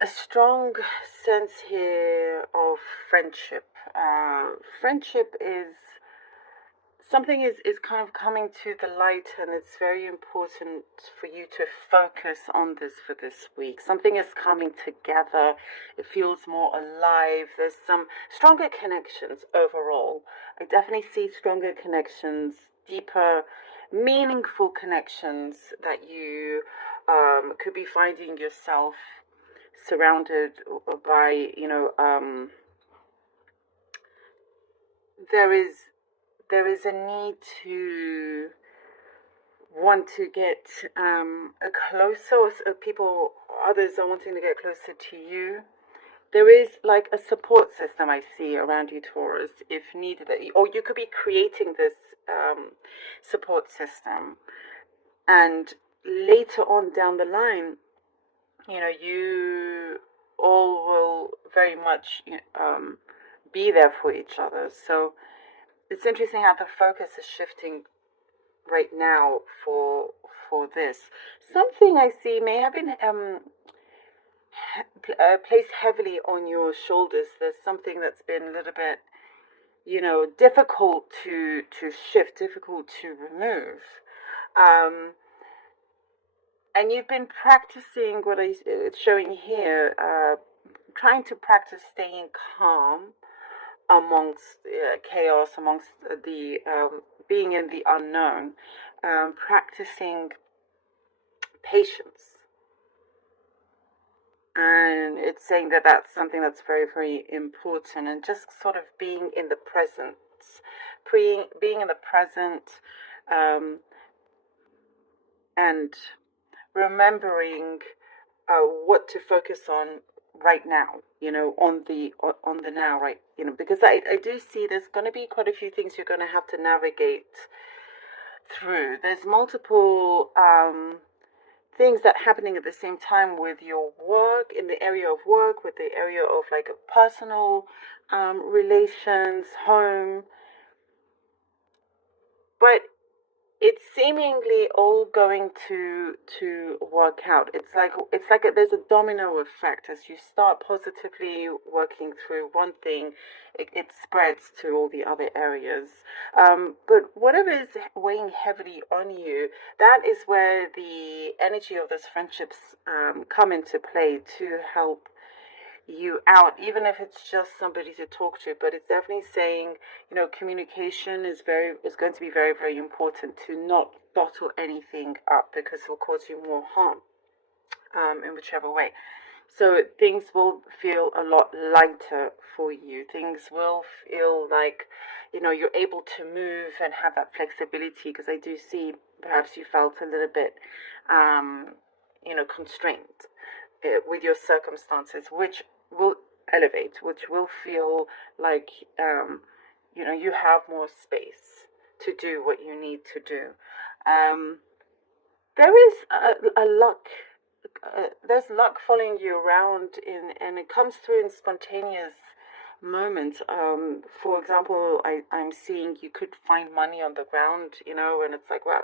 a strong sense here of friendship. Friendship is something is kind of coming to the light, and it's very important for you to focus on this for this week. Something is coming together. It feels more alive. There's some stronger connections overall. I definitely see stronger connections, deeper, meaningful connections that you could be finding yourself surrounded by. There is a need to want to get a closer, or people, others are wanting to get closer to you. There is like a support system I see around you, Taurus, if needed. Or you could be creating this support system, and later on down the line, you all will very much be there for each other. So it's interesting how the focus is shifting right now for this. Something I see may have been placed heavily on your shoulders. There's something that's been a little bit, difficult to shift, difficult to remove. And you've been practicing what it's showing here, trying to practice staying calm amongst chaos, amongst the being in the unknown, practicing patience. And it's saying that that's something that's very, very important, and just sort of being in the present, being in the present, and remembering what to focus on right now, on the now, right, because I do see there's going to be quite a few things you're going to have to navigate through. There's multiple things that are happening at the same time with your work, in the area of work, with the area of like personal relations, home, but it's seemingly all going to work out. It's like there's a domino effect. As you start positively working through one thing, it spreads to all the other areas. But whatever is weighing heavily on you, that is where the energy of those friendships come into play to help you out, even if it's just somebody to talk to. But it's definitely saying, communication is going to be very, very important, to not bottle anything up, because it will cause you more harm in whichever way. So things will feel a lot lighter for you. Things will feel like, you're able to move and have that flexibility, because I do see perhaps you felt a little bit constrained with your circumstances, which will elevate, which will feel like you have more space to do what you need to do. There is a luck. There's luck following you around, and it comes through in spontaneous moments. For example, I'm seeing you could find money on the ground, and it's like, wow,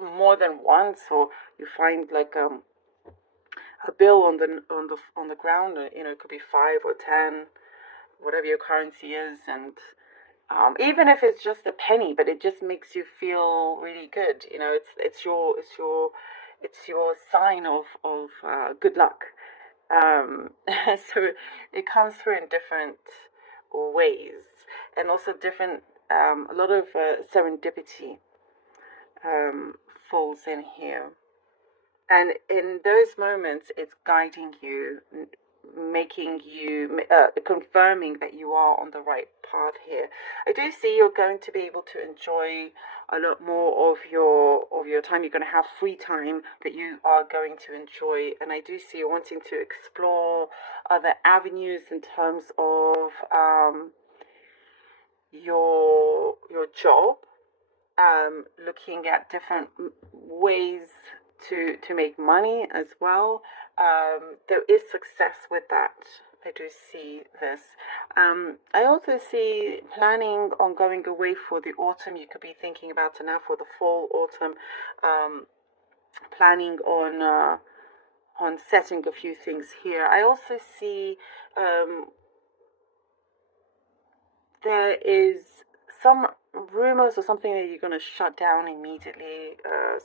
more than once, or you find like a bill on the ground. It could be 5 or 10, whatever your currency is, and even if it's just a penny, but it just makes you feel really good. It's your sign of good luck. So it comes through in different ways, and also different. A lot of serendipity falls in here. And in those moments, it's guiding you, making you, confirming that you are on the right path here. I do see you're going to be able to enjoy a lot more of your time. You're going to have free time that you are going to enjoy. And I do see you wanting to explore other avenues in terms of your job, looking at different ways to make money as well. There is success with that. I do see this. I also see planning on going away for the autumn. You could be thinking about it now for the fall, autumn. Planning on setting a few things here. I also see there is some rumors or something that you're going to shut down immediately.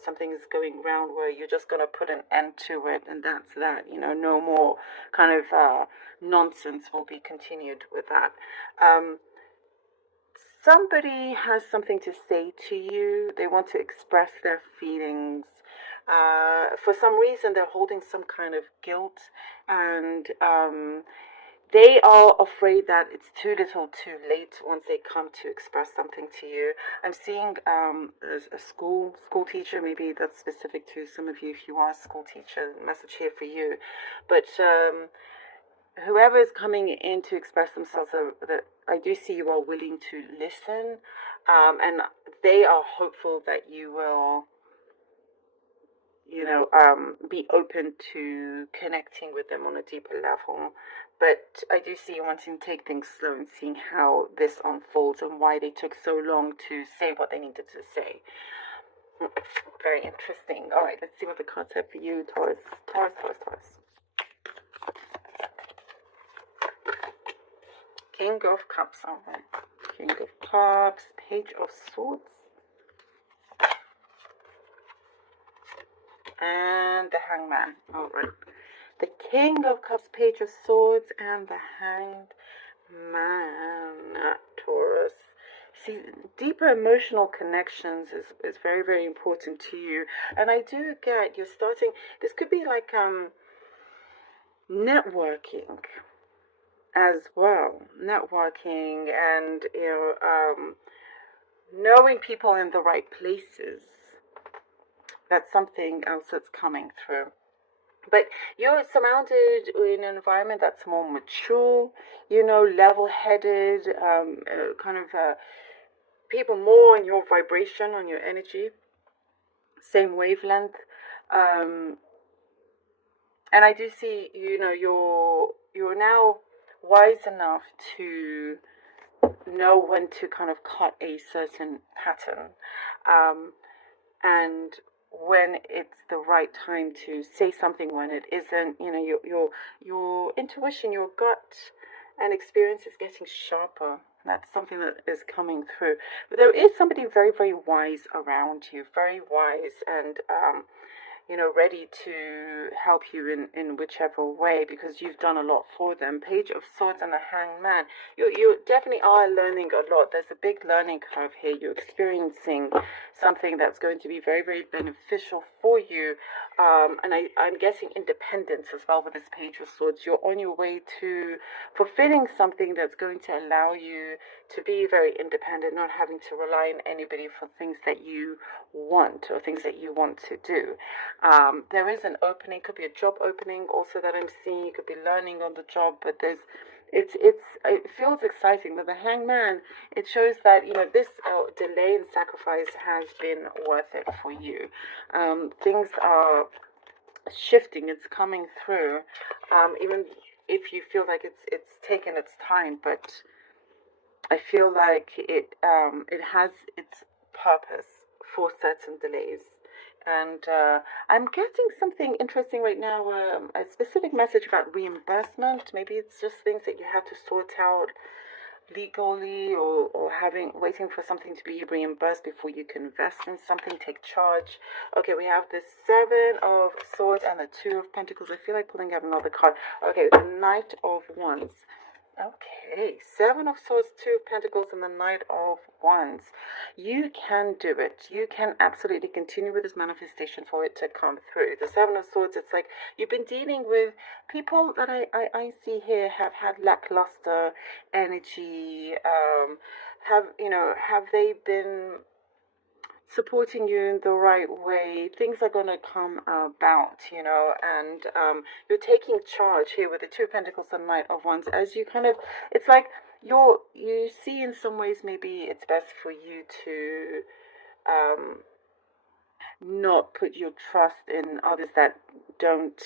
Something is going around where you're just going to put an end to it, and that's that. No more kind of nonsense will be continued with that. Somebody has something to say to you. They want to express their feelings. For some reason, they're holding some kind of guilt, and they are afraid that it's too little too late once they come to express something to you. I'm seeing a school teacher, maybe that's specific to some of you if you are a school teacher, message here for you. But whoever is coming in to express themselves, I do see you are willing to listen, and they are hopeful that you will be open to connecting with them on a deeper level. But I do see you wanting to take things slow and seeing how this unfolds and why they took so long to say what they needed to say. Very interesting. All right, let's see what the cards have for you, Taurus. Taurus. King of Cups. All right. King of Cups, Page of Swords, and the Hangman. All right. The King of Cups, Page of Swords, and the Hanged Man, Taurus. See, deeper emotional connections is very, very important to you. And I do get you're starting, this could be like networking as well. Networking and, knowing people in the right places. That's something else that's coming through. But you're surrounded in an environment that's more mature, level-headed, kind of people more on your vibration, on your energy, same wavelength. And I do see, you're now wise enough to know when to kind of cut a certain pattern, and when it's the right time to say something, when it isn't. Your intuition, your gut and experience is getting sharper. That's something that is coming through. But there is somebody very, very wise around you, very wise, and ready to help you in whichever way, because you've done a lot for them. Page of Swords and the Hangman. You definitely are learning a lot. There's a big learning curve here. You're experiencing something that's going to be very, very beneficial for you. And I'm guessing independence as well with this Page of Swords. You're on your way to fulfilling something that's going to allow you to be very independent, not having to rely on anybody for things that you want or things that you want to do. There is an opening, could be a job opening also that I'm seeing. You could be learning on the job, but it feels exciting. But the Hangman, it shows that this delay and sacrifice has been worth it for you. Things are shifting. It's coming through, even if you feel like it's taken its time. But I feel like it has its purpose for certain delays. And I'm getting something interesting right now, a specific message about reimbursement. Maybe it's just things that you have to sort out legally, or waiting for something to be reimbursed before you can invest in something, take charge. Okay, we have the Seven of Swords and the Two of Pentacles. I feel like pulling out another card. Okay, the Knight of Wands. Okay, Seven of Swords, Two of Pentacles, and the Knight of Wands. You can do it. You can absolutely continue with this manifestation for it to come through. The Seven of Swords, it's like you've been dealing with people that I see here have had lackluster energy. Have they been supporting you in the right way? Things are going to come about, and you're taking charge here with the Two of Pentacles and Knight of Wands, as you kind of, it's like you see in some ways maybe it's best for you to not put your trust in others that don't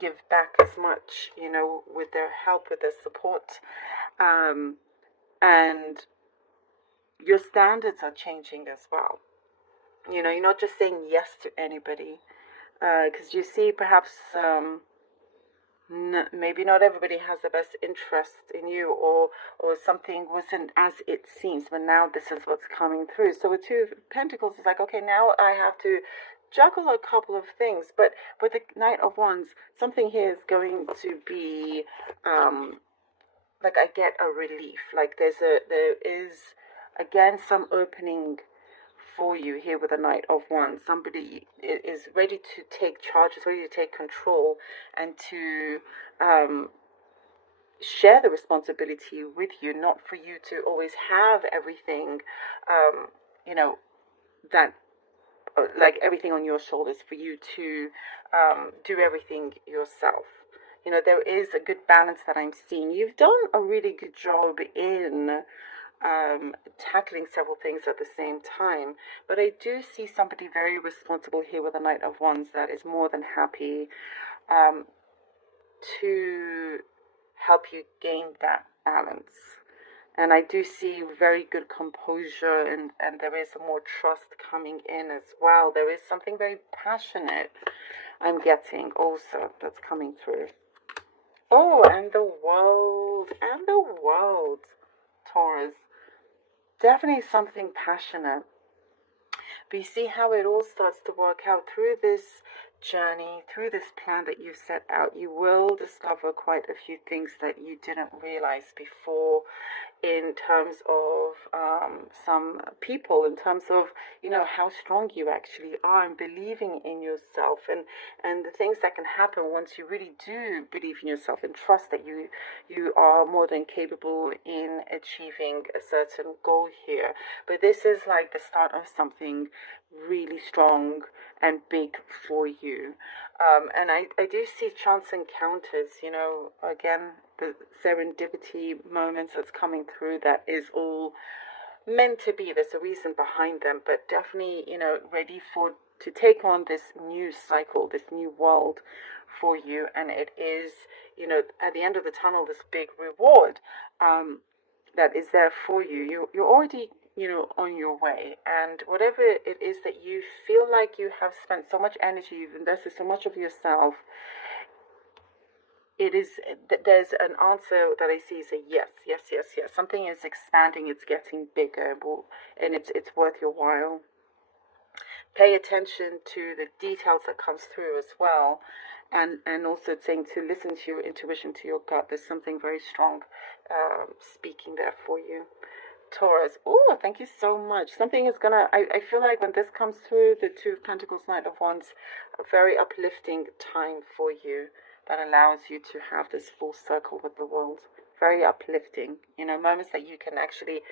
give back as much, with their help, with their support, and your standards are changing as well. You're not just saying yes to anybody. Because you see, perhaps maybe not everybody has the best interest in you, or something wasn't as it seems, but now this is what's coming through. So with Two of Pentacles, it's like, okay, now I have to juggle a couple of things. But with the Knight of Wands, something here is going to be like, I get a relief. Like there is again some opening for you here with the Knight of Wands. Somebody is ready to take charge, is ready to take control, and to share the responsibility with you, not for you to always have everything, you know, that like everything on your shoulders, for you to do everything yourself. You know, there is a good balance that I'm seeing. You've done a really good job in tackling several things at the same time, but I do see somebody very responsible here with the Knight of Wands that is more than happy to help you gain that balance. And I do see very good composure, and there is more trust coming in as well. There is something very passionate I'm getting also that's coming through. Oh, and the world, Taurus. Definitely something passionate. But you see how it all starts to work out through this journey, through this plan that you've set out. You will discover quite a few things that you didn't realize before, in terms of some people, in terms of, you know, how strong you actually are, and believing in yourself, and the things that can happen once you really do believe in yourself and trust that you are more than capable in achieving a certain goal here. But this is like the start of something really strong and big for you. And I do see chance encounters, you know, again, the serendipity moments that's coming through, that is all meant to be. There's a reason behind them, but definitely, you know, ready to take on this new cycle, this new world for you. And it is, you know, at the end of the tunnel, this big reward that is there for you. You're already, you know, on your way, and whatever it is that you feel like you have spent so much energy, you've invested so much of yourself, it is, there's an answer that I see is a yes, yes, yes, yes. Something is expanding, it's getting bigger, and it's worth your while. Pay attention to the details that comes through as well, and also saying to listen to your intuition, to your gut. There's something very strong speaking there for you, Taurus. Oh, thank you so much. Something is gonna, I feel like when this comes through, the Two of Pentacles, Knight of Wands, a very uplifting time for you that allows you to have this full circle with the world. Very uplifting, you know, moments that you can actually